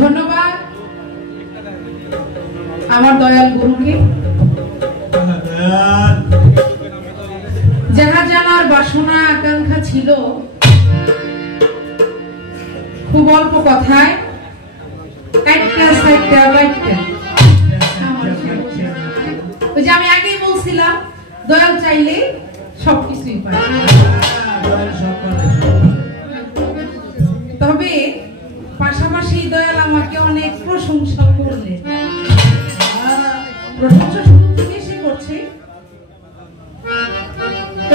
ধন্যবাদ আমার দয়াল গুরুকে। যাহা জানার বাসনা আকাঙ্ক্ষা ছিল খুব অল্প কথায় ওই যে আমি আগেই বলছিলাম দয়াল চাইলে সবকিছুই পায়। তবে পাশাপাশি দয়াল আমাকে অনেক প্রশংসা করলেন। প্রশংসা শুরু থেকে সে করছে,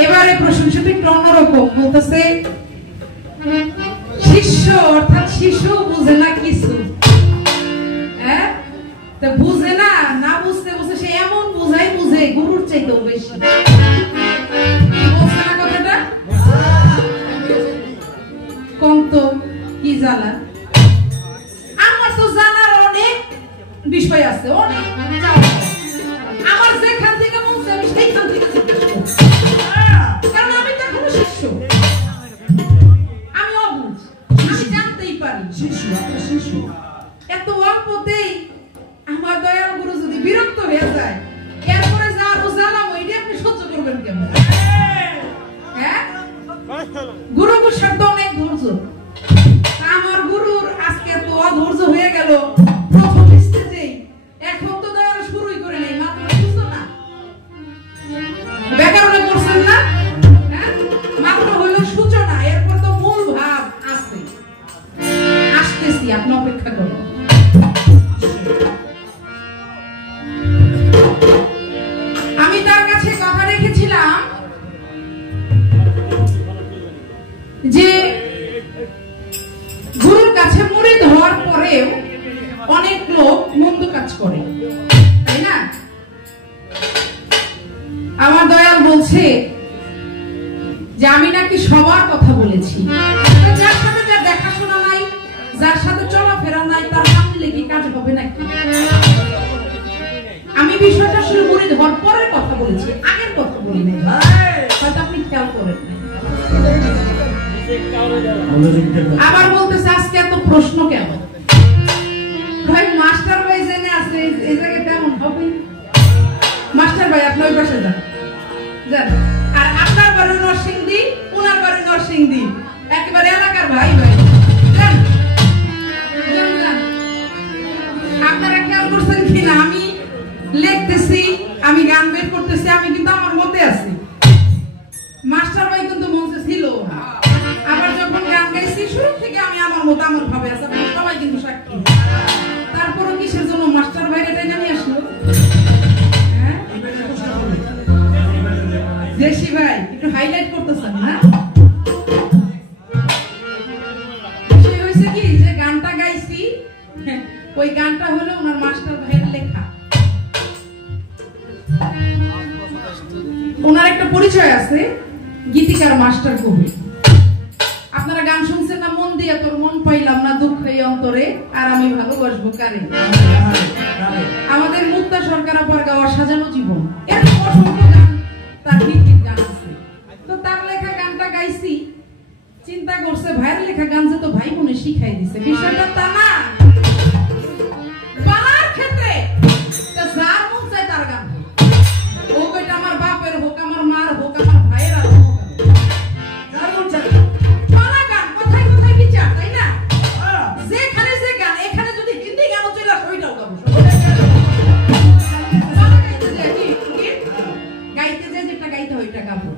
এবারে প্রশংসাটা একটু অন্যরকম। বলতেছে শিষ্য অর্থাৎ শিশু বুঝে না কিছু, হ্যাঁ বুঝে না, না বুঝতে বুঝতে সে এমন বুঝাই বুঝে গুরুর চাইতেও বেশি। বুঝছে না কথাটা? কম তো কি জানা, আমার তো জানার অনেক বিষয় আছে, অনেক আমার যেখান থেকে মন চায় আমি সেইখান থেকে জিজ্ঞেস করছি, কারণ আমি তো এখনো শিষ্য, আমি অবুঝ, আমি জানতেই পারি। শিশু এত অল্পতেই আমার দয়াল গুরু যদি বিরক্ত হয়ে যায়, এরপরে যা আরো জ্বালাম ওইটা আপনি সহ্য করবেন কেমন? হ্যাঁ, গুরু গোসার তো অনেক ধৈর্য। আমার গুরুর আজকে এত অধৈর্য হয়ে গেল প্রথম স্টেজে, এখন তো দয়াল শুরুই করে নেই, মাত্র বুঝতো না ব্যাকরণে পড়ছেন না, হ্যাঁ মাত্র হলো সূচনা, এরপর তো মূল ভাব আছে, আসতেছি, আপনি অপেক্ষা করুন। আমি তার কাছে কথা রেখেছিলাম যে গুরুর কাছে মুরিদ হওয়ার পরেও অনেক লোক মন্দ কাজ করে, তাই না? আমার দয়াল বলছে যে আমি নাকি সবার কথা বলেছি, যার সাথে যার দেখাশোনা নাই, যার সাথে চলাফেরা নাই, তার সামনে কি কাজ হবে নাকি? আমি বিষয়টা শুরু মুরিদ হওয়ার পরের কথা বলেছি, আগের কথা বলি নাই, হয়তো আপনি খেয়াল করেন নাই। আবার বলতেছে আজকে এত প্রশ্ন কেন? ভাই মাস্টার ভাই জেনে আছে এই জায়গায় কেমন হবে? মাস্টার ভাই আপনি ওই পাশে যান, যান। আর আপনার বাড়ি নরসিংদী, ওনার বাড়ি নরসিংদী, একেবারে এলাকার ভাই ভাই, যান যান যান। আপনারা খেয়াল করছেন কিনা, আমি লিখতেছি, আমি গান বের করতেছি, আমি কিন্তু আমার মতে আছি। মাস্টার ভাই কিন্তু মঞ্চে ছিল, আবার যখন গান গাইছি শুরু থেকে আমি আমার মতো আমার ভাবে আছে, সবাই কিন্তু সাক্ষী। তারপরও কিসের জন্য মাস্টার ভাই এটাই নিয়ে আসলো? হ্যাঁ দেশি ভাই একটু হাইলাইট করতেছেন না? বিষয় হয়েছে কি, যে গানটা গাইছি ওই গানটা হলো ওনার মাস্টার ভাইয়ের লেখা। ওনার একটা পরিচয় আছে, গীতিকার মাস্টার কবি। আপনারা গান শুনছেন না, মন দিয়া তোর মন পাইলাম না, দুঃখ এই অন্তরে, আর আমি ভালোবাসবো কারে। আমাদের মুক্তা সরকার আপার গাওয়া সাজানো জীবন, এরকম অসংখ্য গান তার গীতিক গান আছে। তো তার লেখা গানটা গাইছি, চিন্তা করছে ভাইয়ের লেখা গান যে তো ভাই বোনে শিখাই দিছে, বিষয়টা তা না। পালার ক্ষেত্রে যার মন চায় তার গান হোক, এটা আমার বাপের হোক, আমার মার হোক, আমার ভাইয়ের হোক, যার মন চায় পালা গান, কোথায় কোথায় বিচার, তাই না? যেখানে যে গান, এখানে যদি হিন্দি গানও চলে আসে ওইটাও গাবো, গাইতে যে যেটা গাইতে হয় ওইটা গাবো।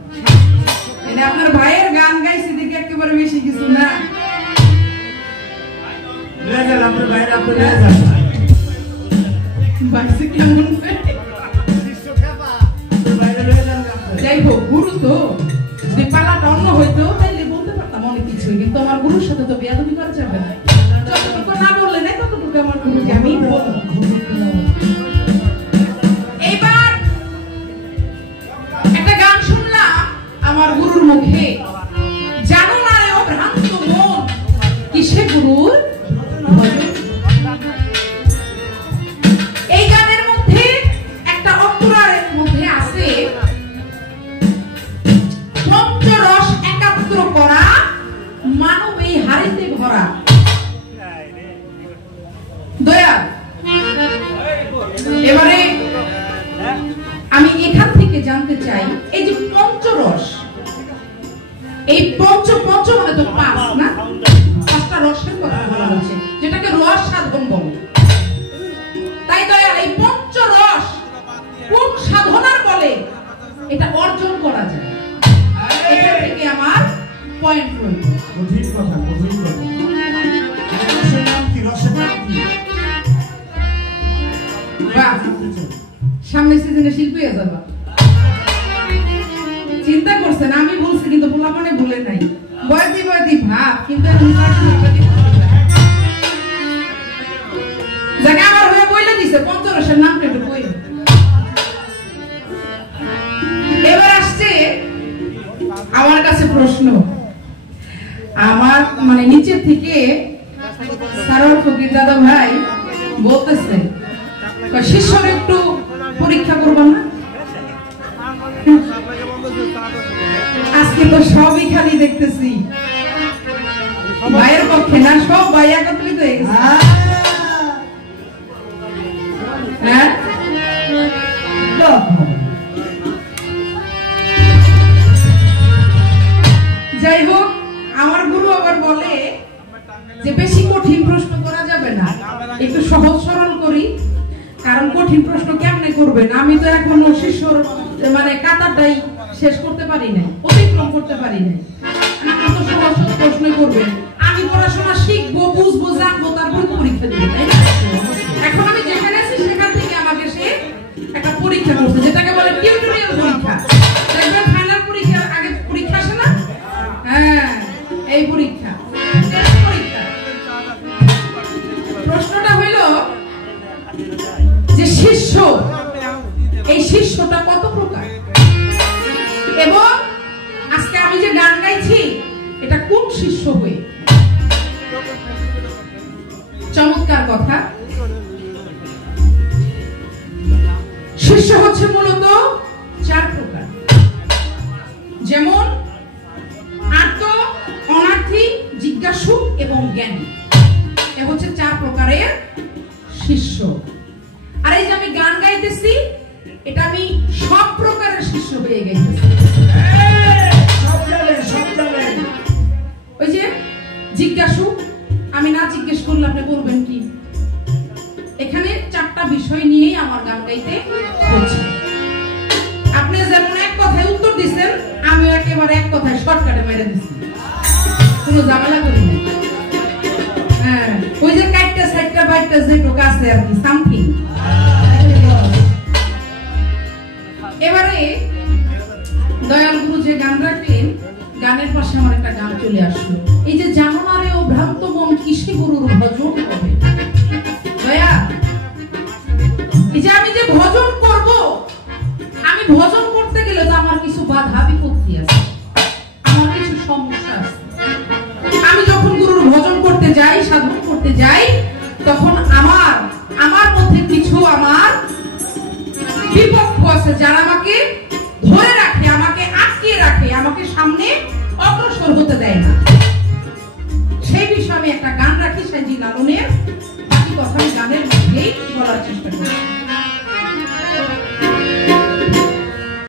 এটা আপনার ভাইয়ের গান গাইছে দেখে একেবারে বেশি কিছু না। যাই হোক, গুরু তো যদি পালাটা অন্য হইতো তাইলে বলতে পারতাম অনেক কিছু, কিন্তু আমার গুরুর সাথে তো বেয়াদবি করা যাবে না। যতটুকু না বললে নাই ততটুকু আমার গুরুকে আমি বলবো। এইবার একটা গান শুনলাম আমার গুরুর মুখে, জানো না রে ও ভ্রান্ত মন কিসে গুরুর ভজন। এই গানের মধ্যে একটা অন্তরারের মধ্যে আছে পঞ্চরস একাত্র করা, মানব এই হাড়িতে ভরা। দয়া এবারে আমি এখান থেকে জানতে চাই এই যে পঞ্চরস, এই পঞ্চ মানে তো পাঁচ না, পাঁচটা রসের কথা বলা হচ্ছে যেটাকে রস সাধন বলে। তাই দয়া এই পঞ্চরস কোন সাধনার বলে এটা অর্জন করা যায়, এখান থেকে আমার পয়েন্ট রইল। কঠিন কথা, কঠিন কথা। রসের নাম কি? রসের নাম কি? বাহ, সামনে সিজনে শিল্পী হয়ে যাবা। চিন্তা করছেন, আমি বলছি কিন্তু পোলাপনে ভুলে নাই, বয়দি বয়দি ভাব, কিন্তু জায়গা আমার হয়ে বইলে দিছে পঞ্চরসের নামটা একটু বই। এবার আসছে আমার কাছে প্রশ্ন, আমার মানে নিচে থেকে সারোয়ার ফকির দাদা ভাই বলতেছে শিষ্যর একটু পরীক্ষা করবো না? আজকে তো সবই খালি দেখতেছি ভাইয়ের পক্ষে না, সব ভাই একত্রিত হয়ে গেছে। হ্যাঁ, যাই হোক, আমার গুরু আবার বলে যে বেশি কঠিন প্রশ্ন করা যাবে না, একটু সহজ সরল করি, কারণ কঠিন প্রশ্ন কেমনে করবেন? আমি তো এখনো শিষ্যর মানে কাতারটাই শেষ করতে পারি নাই, অতিক্রম করতে পারি নাই। কত সহজ প্রশ্ন করবেন? আমি পড়াশোনা শিখবো, বুঝবো, জানবো, তারপর পরীক্ষা দিব, তাই না? এখন আমি যেখানে আছি সেখান থেকে আমাকে সে একটা পরীক্ষা করছে, যেটাকে বলে টিউটোরিয়াল পরীক্ষা। দেখবেন ফাইনাল পরীক্ষা আগে পরীক্ষা আসে না? হ্যাঁ, এই পরীক্ষা। প্রশ্নটা হইল যে শিষ্য, এই শিষ্যটা কত প্রকার, এবং আজকে আমি যে গান গাইছি এটা কোন শিষ্য হয়ে? চমৎকার কথা। শিষ্য হচ্ছে মূলত চার প্রকার, যেমন আর্ত, অনার্থী, জিজ্ঞাসু এবং জ্ঞানী। এ হচ্ছে চার প্রকারের শিষ্য। আর এই যে আমি গান গাইতেছি, এটা আমি সব প্রকারের শিষ্য হয়ে গাইতেছি। ওই যে জিজ্ঞাসু, আমি না জিজ্ঞেস করলে আপনি বলবেন কি? এখানে চারটা বিষয় নিয়েই আমার গান গাইতে হচ্ছে। আপনি যেমন এক কথায় উত্তর দিচ্ছেন, আমি একেবারে এক কথায় শর্টকাটে মেরে দিচ্ছি, কোনো ঝামেলা করি না। হ্যাঁ, ওই যে কাটটা সাইডটা বাইটটা যেটুকু আছে আর কি, সামথিং। এবারে দয়াল গুরু যে গান রাখলেন, গানের পাশে আমার একটা গান চলে আসলো, এই যে জানো না রে ও ভ্রান্ত মন কিসে গুরুর ভজন করবে। দয়া, এই যে আমি যে ভজন করব, আমি ভজন করতে গেলে তো আমার কিছু বাধা বিপত্তি আছে, আমার কিছু সমস্যা আছে। আমি যখন গুরুর ভজন করতে যাই, সাধন করতে যাই, তখন আমার মধ্যে কিছু আমার বিপক্ষ আছে, যারা আমাকে ধরে রাখে, আমাকে আটকিয়ে রাখে, আমাকে সামনে অগ্রসর হতে দেয় না। সেই বিষয়ে আমি একটা গান রাখি, সাইজি লালনের। বাকি কথা আমি গানের মধ্যেই বলার চেষ্টা করি।